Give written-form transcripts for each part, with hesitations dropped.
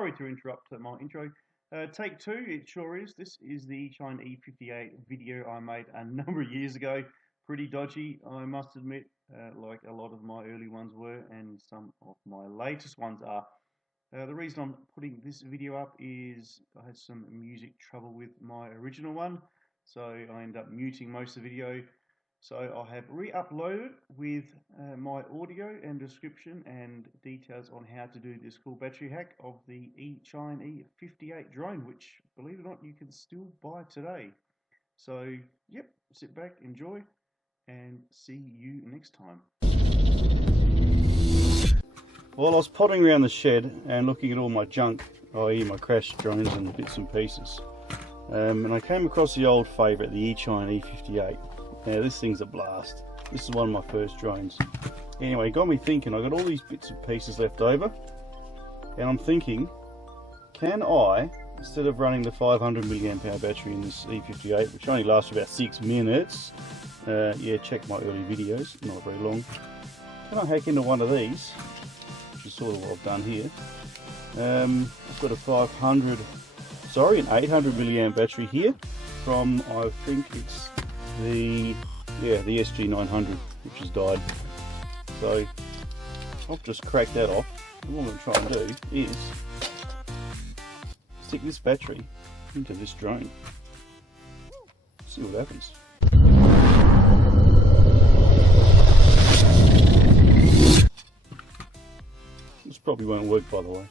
sorry to interrupt my intro. Take two, it sure is. This is the Eachine E58 video I made a number of years ago. Pretty dodgy, I must admit, like a lot of my early ones were, and some of my latest ones are. The reason I'm putting this video up is I had some music trouble with my original one, so I ended up muting most of the video. So I have re-uploaded with my audio and description and details on how to do this cool battery hack of the Eachine E58 drone, which, believe it or not, you can still buy today. So, yep, sit back, enjoy, and see you next time. Well, I was pottering around the shed and looking at all my junk, i.e. my crash drones and bits and pieces. And I came across the old favourite, the Eachine E58. Now this thing's a blast. This is one of my first drones. Anyway, it got me thinking. I got all these bits and pieces left over, and I'm thinking, can I, instead of running the 500 milliamp hour battery in this E58, which only lasts about 6 minutes, yeah, check my early videos, not very long, can I hack into one of these, which is sort of what I've done here. I've got an 800 milliamp battery here from, I think it's the SG900, which has died. So I've just cracked that off, and what I'm going to try and do is stick this battery into this drone, see what happens. This probably won't work, by the way.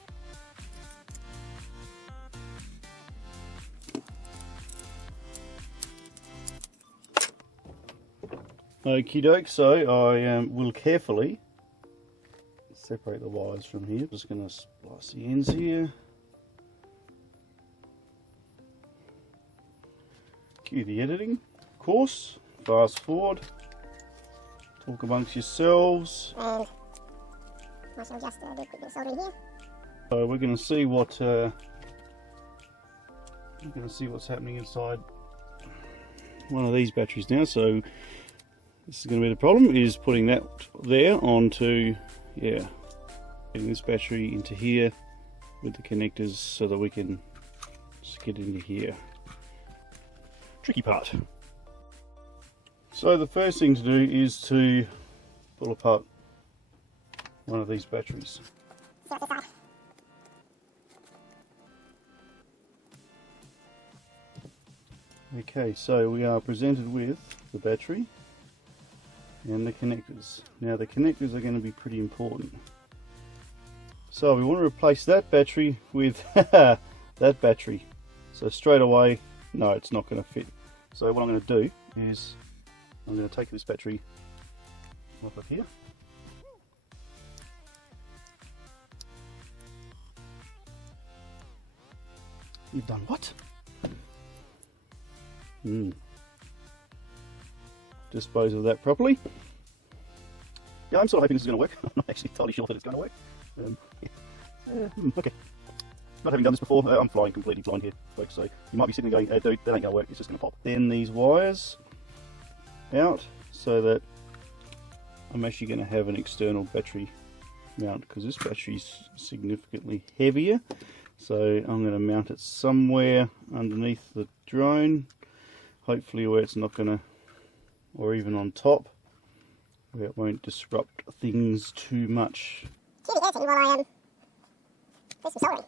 Okie doke, so I will carefully separate the wires from here. Just going to splice the ends here. Cue the editing, of course. Fast forward. Talk amongst yourselves. I shall just do a quick bit of soldering here. So we're going to see what what's happening inside one of these batteries now. So this is going to be the problem, is putting that there onto, yeah, getting this battery into here with the connectors so that we can just get into here. Tricky part. So the first thing to do is to pull apart one of these batteries. Okay, so we are presented with the battery and the connectors. Now the connectors are going to be pretty important. So we want to replace that battery with that battery. So straight away, no, it's not going to fit. So what I'm going to do is I'm going to take this battery off of here. You've done what? Dispose of that properly. Yeah, I'm sort of hoping this is going to work. I'm not actually totally sure that it's going to work. Okay. Not having done this before, I'm flying completely blind here, folks, so you might be sitting there going, dude, that ain't going to work, it's just going to pop. Then these wires out so that I'm actually going to have an external battery mount, because this battery is significantly heavier. So I'm going to mount it somewhere underneath the drone, hopefully where it's not going to, or even on top, where it won't disrupt things too much. Cue the editing while I do some soldering.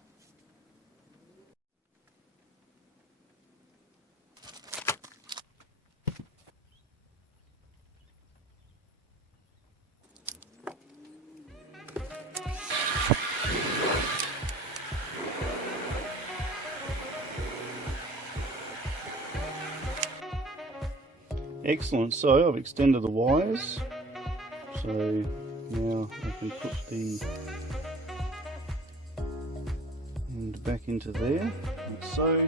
Excellent, so I've extended the wires, so now I can put the end back into there, like so.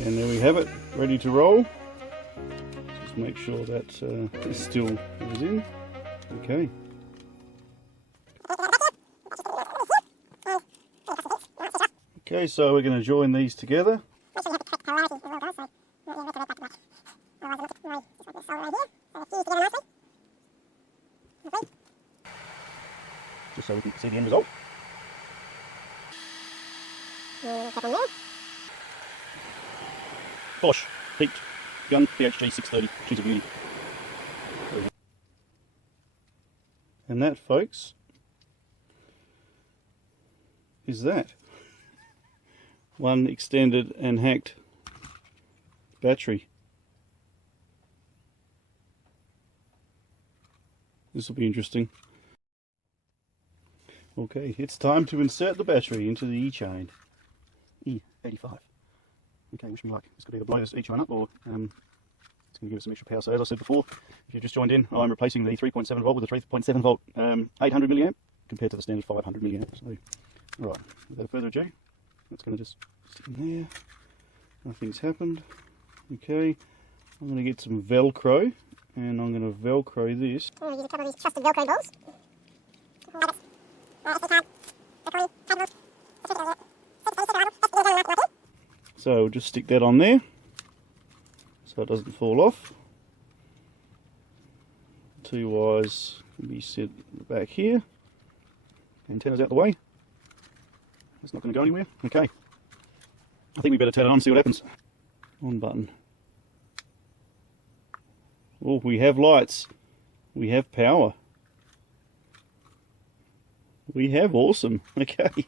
And there we have it, ready to roll. Just make sure that this still goes in. Okay. Okay, so we're going to join these together. Just so we can see the end result. Bosch, peaked gun, PHG 630, she's a beauty. And that, folks, is that. One extended and hacked battery. This will be interesting. Okay, it's time to insert the battery into the Eachine E58. Okay, wish me luck. It's going to either blow this Eachine up or it's going to give us some extra power. So as I said before, if you've just joined in, I'm replacing the 3.7 volt with a 3.7 volt 800 milliamp compared to the standard 500 milliamp. So, alright, without further ado, that's going to just stick in there. Nothing's happened. Okay, I'm going to get some Velcro and I'm going to Velcro this. I'm going to use a couple of these trusted Velcro balls. So we'll just stick that on there so it doesn't fall off. Two wires can be set back here. Antenna's out the way. It's not going to go anywhere. Okay. I think we better turn it on and see what happens. On button. Oh, we have lights. We have power. We have awesome. Okay.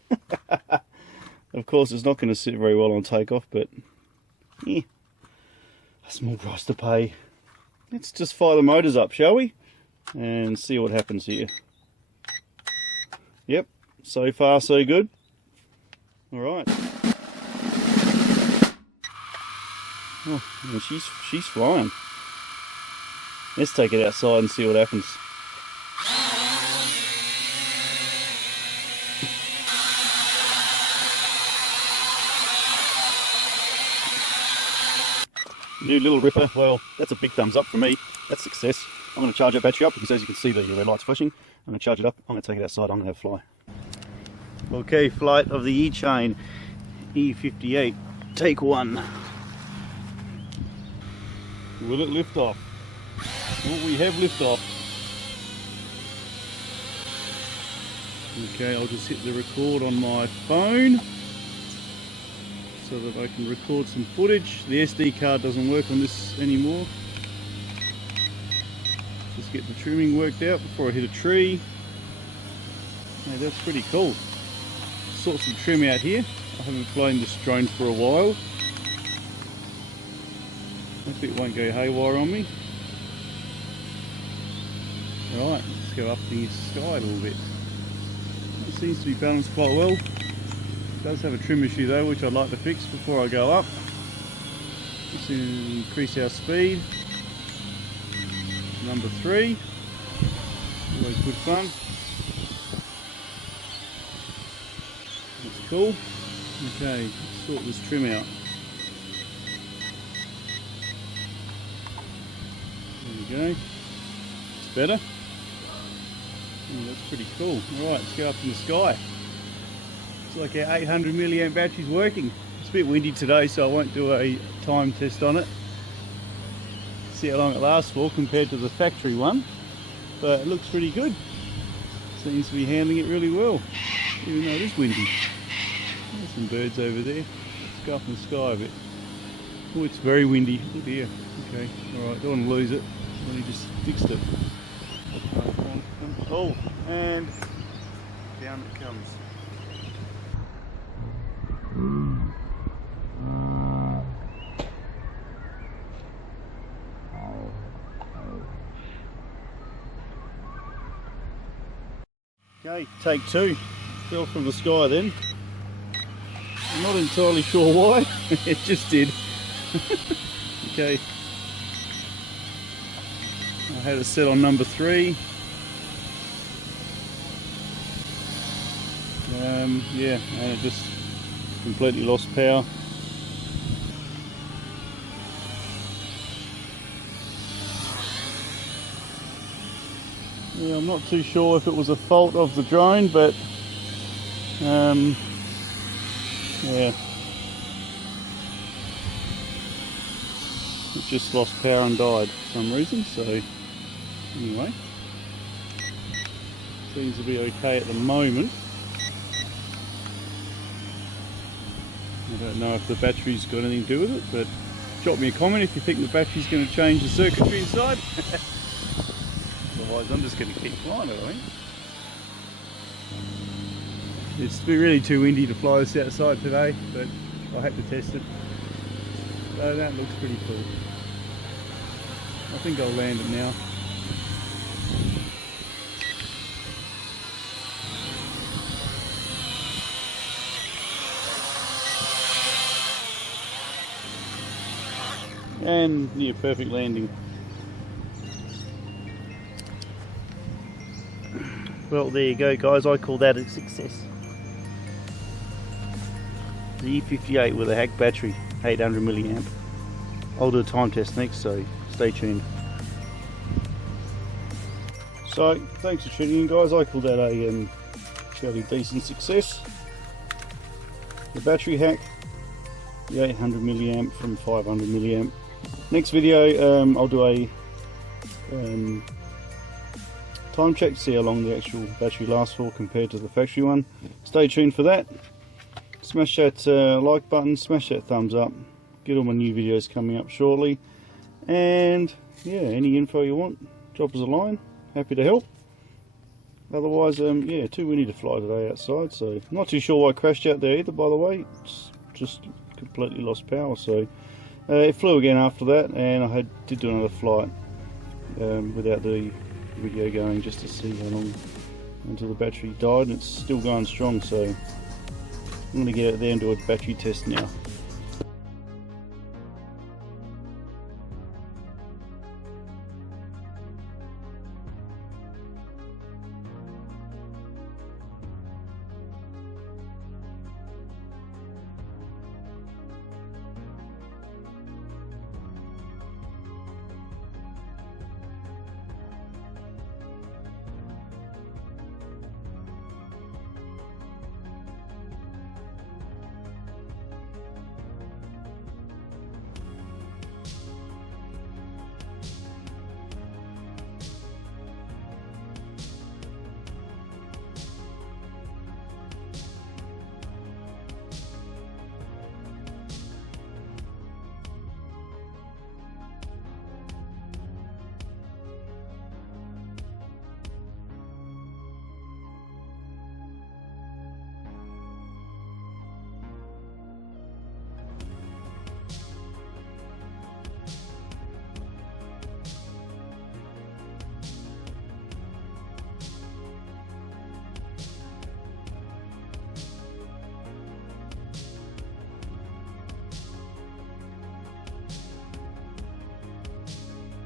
Of course, it's not going to sit very well on takeoff, but a small price to pay. Let's just fire the motors up, shall we? And see what happens here. Yep, so far so good. Alright. Oh, and she's flying. Let's take it outside and see what happens. New little ripper, well, that's a big thumbs up for me. That's success. I'm going to charge that battery up because as you can see the red light's flashing. I'm going to charge it up, I'm going to take it outside, I'm going to have a fly. Okay, flight of the Eachine E58, take one. Will it lift off? Well, we have lift off. Okay, I'll just hit the record on my phone so that I can record some footage. The SD card doesn't work on this anymore. Just get the trimming worked out before I hit a tree. Hey, that's pretty cool. Sort some trim out here. I haven't flown this drone for a while. Hope it won't go haywire on me. Alright, let's go up the sky a little bit. It seems to be balanced quite well. It does have a trim issue though, which I'd like to fix before I go up. Let's increase our speed. Number 3. Always good fun. That's cool. Okay, let's sort this trim out. There we go. It's better. Oh, that's pretty cool. Alright, let's go up in the sky. Looks like our 800 milliamp battery's working. It's a bit windy today, so I won't do a time test on it. See how long it lasts for compared to the factory one. But it looks pretty good. Seems to be handling it really well, even though it is windy. There's some birds over there. Let's go up in the sky a bit. Oh, it's very windy. Oh dear. Okay, alright, don't want to lose it. Only just fixed it. Oh, and down it comes. Okay, take 2. Fell from the sky then. I'm not entirely sure why. It just did. Okay. I had it set on number 3. Yeah, and it just completely lost power. Yeah, I'm not too sure if it was a fault of the drone, but yeah. it just lost power and died for some reason. So anyway, seems to be okay at the moment. I don't know if the battery's got anything to do with it, but drop me a comment if you think the battery's going to change the circuitry inside. Otherwise I'm just going to keep flying it, I think. It's really too windy to fly this outside today, but I had to test it. So that looks pretty cool. I think I'll land it now. And near perfect landing. Well, there you go guys, I call that a success. The E58 with a hack battery, 800 milliamp. I'll do a time test next, so stay tuned. So, thanks for tuning in guys, I call that a fairly decent success. The battery hack, the 800 milliamp from 500 milliamp. Next video I'll do a time check to see how long the actual battery lasts for compared to the factory one. Stay tuned for that. Smash that like button, smash that thumbs up, get all my new videos coming up shortly, and yeah, any info you want, drop us a line, happy to help. Otherwise yeah, too windy to fly today outside, so not too sure why I crashed out there either, by the way. It's just completely lost power. So it flew again after that, and I did do another flight without the video going, just to see how long until the battery died, and it's still going strong. So I'm going to get out there and do a battery test now.